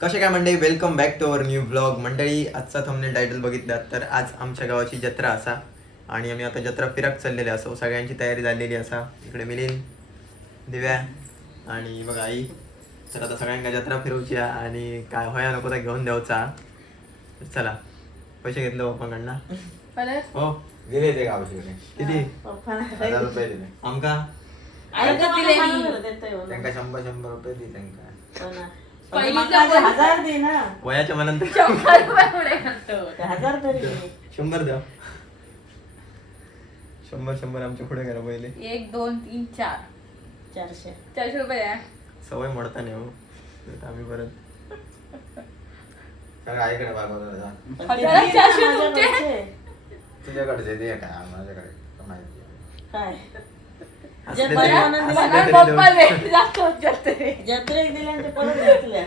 कसे काय मंडळी? Welcome back to our new blog मंडळी आजचा थंबनेल टायटल बघितलात तर आज आमच्या गावाची जत्रा असा. आणि आम्ही आता जत्रा फिरक चाललेले असो सगळ्यांची तयारी झालेली असा. इकडे मिलिंद दिव्या आणि बघा आई. तर आता सगळ्यांका जत्रा फिरवची हा आणि काय होया नको तर घेऊन द्यावचा. चला. पैसे घेतले पप्पाकडनं? हो. दिले ते गावचे किती? हजार रुपये दिले. आमका? दिले. त्यांना शंभर शंभर रुपये दे त्यांना पहिलीचं हजार दे ना. वयाच्या मनांतर शंभर रुपये पुढे घालतो. ते हजार तरी दे. शंभर द्या. शंभर शंभर आमच्या पुढे करा पहिले. एक दोन तीन चार. चारशे. चारशे रुपये सवय मोडता नाही हो. आम्ही परत. कारण आईकडे मागवलं जा. पण ते हजारात दे चारशे माझ्या तुमचे. दे काय माझ्याकडे. तर माहिती आहे. काय? असले तरी- तरी जत्रेक परत घेतल्या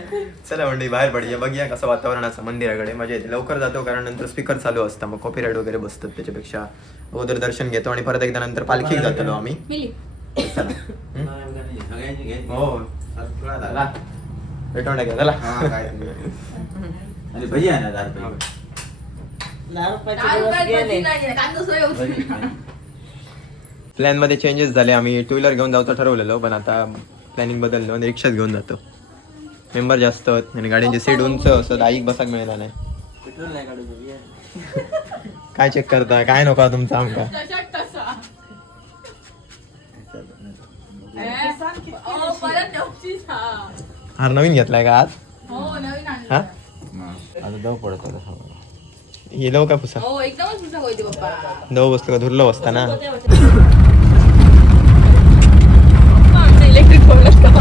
चला मंडळी बाहेर पडूया. बघूया कसं वातावरण असं मंदिराकडे. मजा येते. लवकर जातो कारण नंतर स्पीकर चालू असतं. मग कॉपीराईट वगैरे बसतात त्याच्यापेक्षा. अगोदर दर्शन घेतो आणि परत एकदा नंतर पालखीत जातो आम्ही. मिली. चला. हम्म? सगळ्यांची घे. हो. आज तुला झाला. चला. हा, काय ते. आणि भजी आहे ना दहा रुपये. दहा रुपयाचे दहा दिवस रुपयात गेले. भजी नाही. कांदा सोय होती भजी खाणे. प्लॅनमध्ये चेंजेस झाले आम्ही टू व्हीलर घेऊन जायचं ठरवलेलो पण आता प्लॅनिंग बदललो आणि रिक्षाच घेऊन जातो मेंबर जास्त आणि गाड्यांची सीट उंच असत आईक बसाक मिळाला नाही पेट्रोल नाही काढू बघूया. काय चेक करता काय नको तुमचा आमका हा. हार नवीन घेतलाय का आज हो हा हा. आता जाऊ पडत आता. येलो का पुसा हो दव बसलो का धुरलो बसता ना इलेक्ट्रिक एका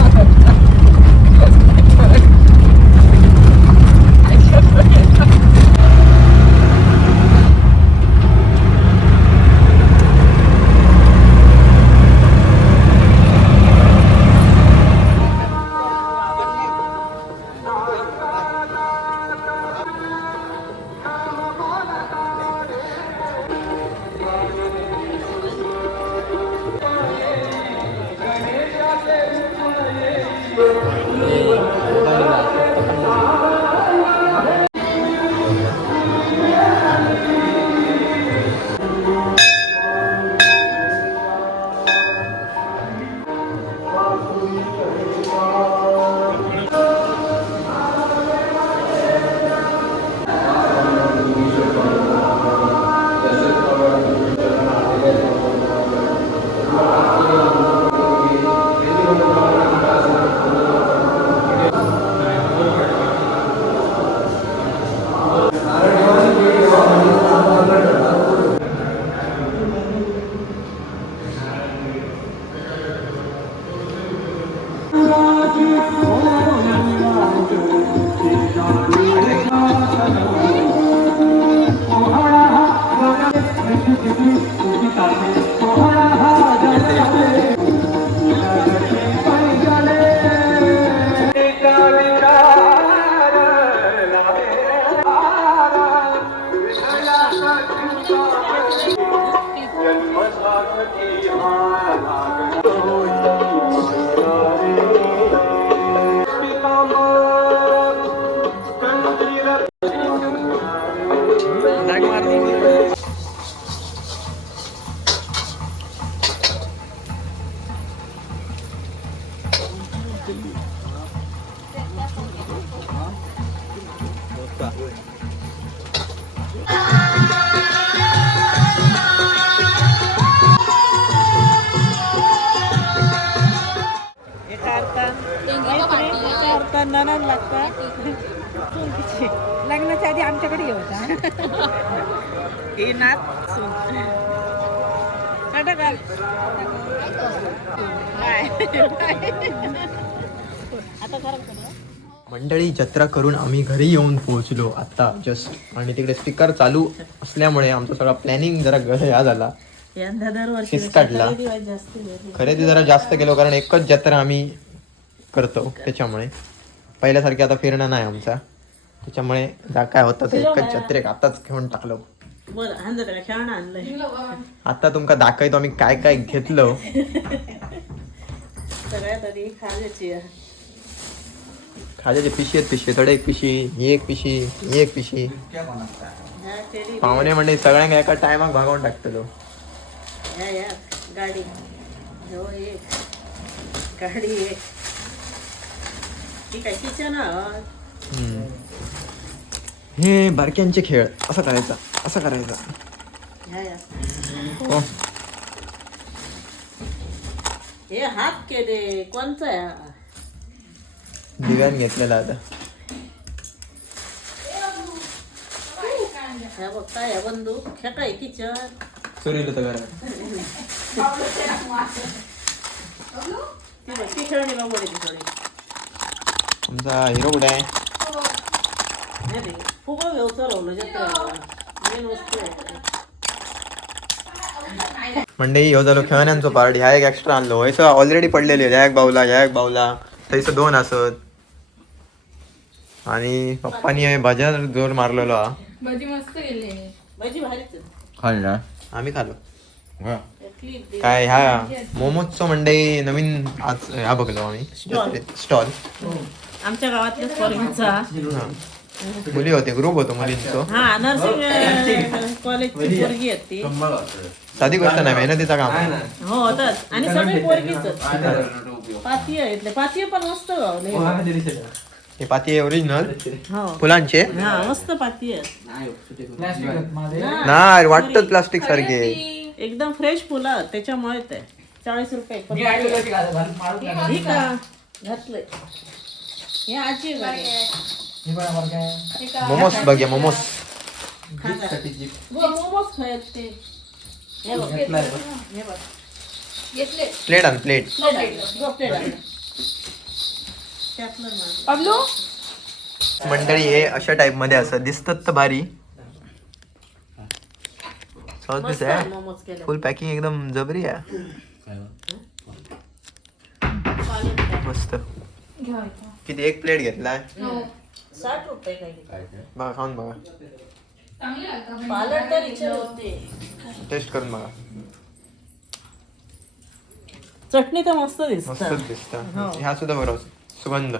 लागतात चुलतीची. लग्नाच्या आधी आमच्याकडे होता हे नात. आता मंडळी जत्रा करून आम्ही घरी येऊन पोहोचलो आता जस्ट आणि तिकडे स्पीकर चालू असल्यामुळे आमचा सगळा प्लॅनिंग जरा गळ या झाला झाली. खरेदी जरा जास्त केलो कारण एकच जत्रा आम्ही करतो त्याच्यामुळे. पहिल्यासारखी आता फिरणं नाही आमचा. त्याच्यामुळे जा- काय होतं ते एकच जत्रेक आताच घेऊन टाकलो. आता तुमका दाखवतो आम्ही काय काय घेतलं. खाज्याचे पिशी आहेत पिशी थोडे एक पिशी ही एक पिशी ही एक पिशी पाहुणे म्हणजे सगळ्यांना एका टायमाक भागवून टाकतलो. गाडी. हो एक. गाडी एक. किचन आहोत हम्म. हे बारक्यांचे खेळ असं करायचा असं करायचा. हो. हे हात केले कोणचा आहे? हा? दिव्यान घेतलेला आता. ह्या बघ काय आहे ह्या काय किचन सुरील तर घरात. ती बघ ती खेळणी बघ ती थोडी. तुमचा हिरो कुठे आहे? नाही फुगं घेऊ चलवलं जत्रेला मेन वस्तू आहे. म्हणजे ह्यो झालो खेळण्यांचो पार्ट ह्या एक एक्स्ट्रा आणलो. हयसर ऑलरेडी पडलेली ह्या एक बावला ह्या एक बावला थंयसर दोन असत. आणि पप्पानी हे बाजार जोर मारलेलो हा. भजी मस्त गेले भाजी भारीच आहे. खाल्ला आम्ही खालो. हा. काय ह्या मोमोजचं मंडई नवीन आज ह्या बघलो आम्ही. स्टॉल आमच्या गावातल्या पोरींचा मुली होते ग्रुप होतो मुलींचो. हा नर्सिंग कॉलेजची पोरगी आहेत ती. साधी गोष्ट नाही मेहनतीचा काम. आहे. हो होतात. आणि सगळी पोरगीच पातीय आहेत. पातीय पण मस्त गावले. हे पाती ओरिजिनल हो. फुलांचे. हा मस्त पाती आहेत. नाही वाटत प्लास्टिक सारखे. एकदम फ्रेश फुलं. आहेत, त्याच्यामुळे ते. चाळीस रुपये. पण ठीक आहे. घातलंय. हे आजी बघा. मोमोज बघ मोमोज गो, मोमोज खायत ते हे बघ हे बघ घेतले प्लेट आण प्लेट प्लेट आणलं. गो, प्लेट आणलं. त्यातलं ना. पबलू मंडळी हे अशा टाइपमध्ये असं दिसतात तर भारी. सहज मस्त आहे मोमोज केले. फुल पॅकिंग एकदम जबरी आहे. मस्त. घ्या किती एक प्लेट घेतलाय? साठ रुपये काही काय काय? बघा खाऊन बघा. चांगले लागतात पालक तर इच्छा होते टेस्ट करून बघा. चटणी तर मस्त दिसत मस्तच दिसतं हो. ह्या सुद्धा बरोबर सुगंध.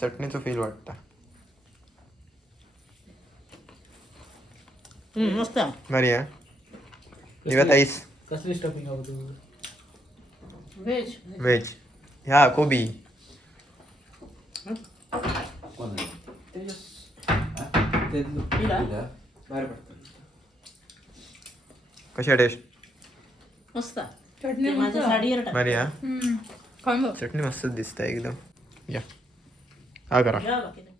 चटणीचं फील वाटतं. मस्त बरी आहे. दिव्या ताईस. कसली स्टफिंग हवं तू? व्हेज व्हेज ह्या कोबी. कशा टेस्ट मस्त. चटणी माझ्या साडीवर टाक बरी हा? हम्म. खाऊन बघ. चटणी मस्तच दिसतं एकदम. या. हा करा. बाकी.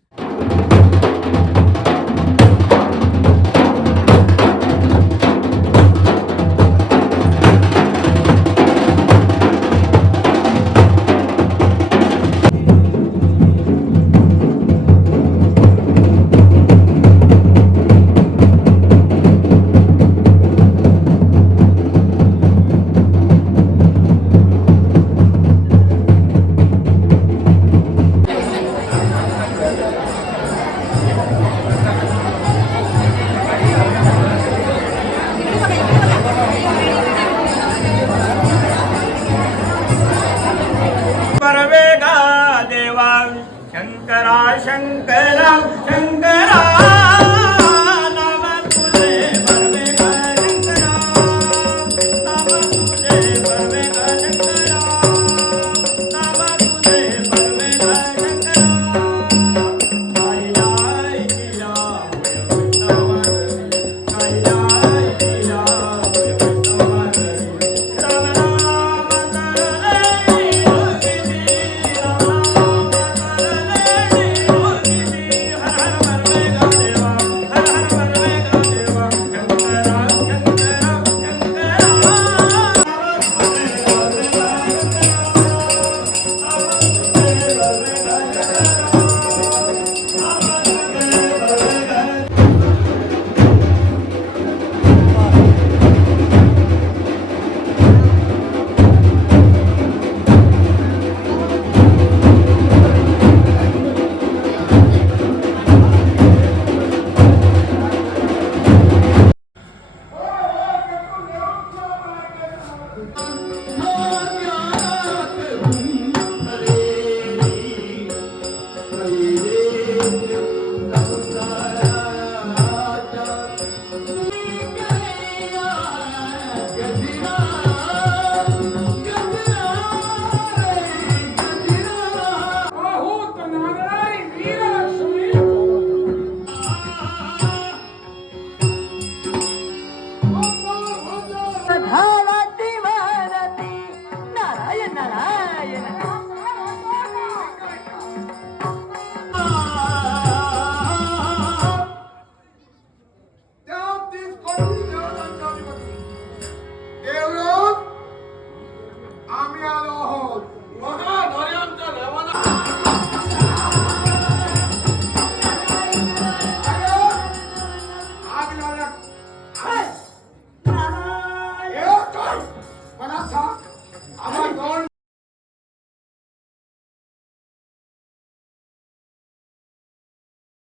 Shankaram, Shankaram. Música